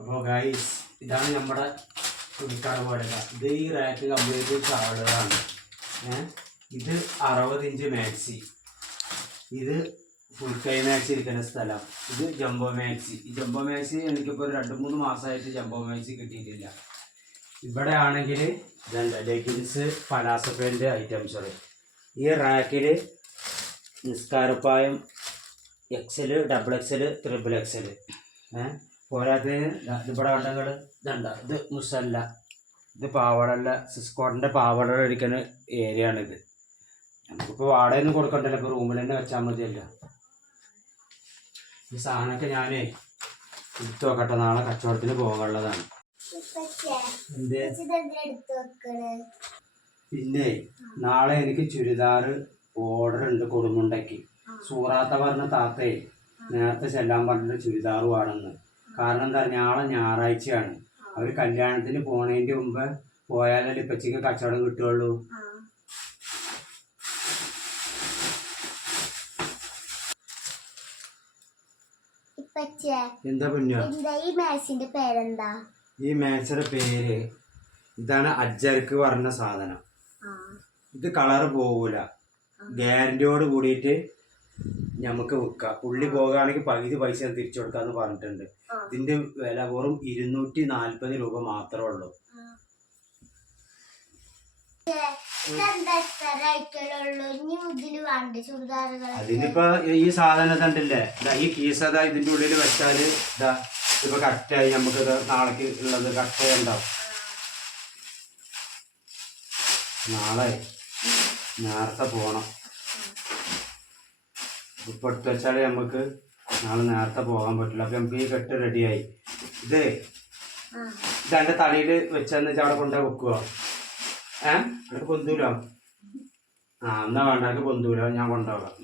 അപ്പോൾ ഗൈസ് ഇതാണ് നമ്മുടെ തുണിക്കട പോലെ. ഇത് ഈ റാക്ക് കംപ്ലീറ്റ് ഷാളുകളാണ്. ഇത് 60 ഇഞ്ച് മാക്സി, ഇത് ഫുൾ കൈ മാക്സി ഇരിക്കുന്ന സ്ഥലം, ഇത് ജംബോ മാക്സി. ഈ ജംബോ മാക്സി എനിക്കിപ്പോൾ 2-3 മാസമായിട്ട് ജംബോ മാക്സി കിട്ടിയിട്ടില്ല. ഇവിടെ ആണെങ്കിൽ ലെഗിൻസ് പലാസപ്പേൻ്റെ ഐറ്റംസുകൾ. ഈ റാക്കിൽ നിസ്കാരപ്പായം XL, XXL, XXL. പോരാത്തതിന് ഇവിടെ കണ്ടങ്ങൾ ഇതുണ്ട. ഇത് മുസല്ല, ഇത് പാവടല്ല, സിസ്കോട്ടിൻ്റെ പാവട അടിക്കുന്ന ഏരിയ ആണിത്. നമുക്കിപ്പോൾ വാടകയൊന്നും കൊടുക്കണ്ടല്ലോ, ഇപ്പോൾ റൂമിൽ തന്നെ വെച്ചാൽ മതിയല്ലോ. ഈ സാധനമൊക്കെ ഞാൻ എടുത്തു നോക്കട്ടെ, നാളെ കച്ചവടത്തിന് പോകാനുള്ളതാണ്. പിന്നെ നാളെ എനിക്ക് ചുരിദാർ ഓർഡർ ഉണ്ട് കൊടുമുണ്ടയ്ക്ക്. സൂറാത്ത പറഞ്ഞ താത്തയെ നേരത്തെ ചെല്ലാൻ പറഞ്ഞിട്ട് ചുരിദാർ വേണമെന്ന്. കാരണം എന്താ, നാളെ ഞായറാഴ്ചയാണ്. അവർ കല്യാണത്തിന് പോണതിൻ്റെ മുമ്പ് പോയാലല്ലേ ഇപ്പച്ചിക്ക് കച്ചവടം കിട്ടുള്ളൂ. എന്താ പിന്നെ ഈ മാക്സിന്റെ പേര് ഇതാണ്. അജ്ജർക്ക് പറഞ്ഞ സാധനം. ഇത് കളറ് പോകൂല, ഗ്യാരണ്ടിയോട് കൂടിയിട്ട് നമുക്ക് വിൽക്കാം. പുള്ളി പോകുകയാണെങ്കിൽ പകുതി പൈസ തിരിച്ചു കൊടുക്കാന്ന് പറഞ്ഞിട്ടുണ്ട്. ഇതിന്റെ വില വെറും 240 രൂപ മാത്രമേ ഉള്ളൂ. അതിനിപ്പോ ഈ സാധനം കണ്ടില്ലേ, ഈ കീസത ഇതിന്റെ ഉള്ളിൽ വെച്ചാല് ഇതാ ഇപ്പൊ കട്ടായി. നമുക്ക് നാളേക്ക് ഉള്ളത് കട്ടയുണ്ടാവും. നാളെ നേരത്തെ പോണം. ഇപ്പൊ എടുത്ത് വെച്ചാല് നമുക്ക് നാളെ നേരത്തെ പോകാൻ പറ്റില്ല. അപ്പൊ നമുക്ക് ഈ കെട്ട് റെഡിയായി. ഇതെന്റെ തലയിൽ വെച്ചെന്ന് വെച്ചാൽ അവിടെ കൊണ്ടുപോയി വെക്കുക. എനിക്ക് പൊന്തൂലോ? എന്നാ വേണ്ട, എനിക്ക് പൊന്തൂലോ, ഞാൻ കൊണ്ടുപോകാം.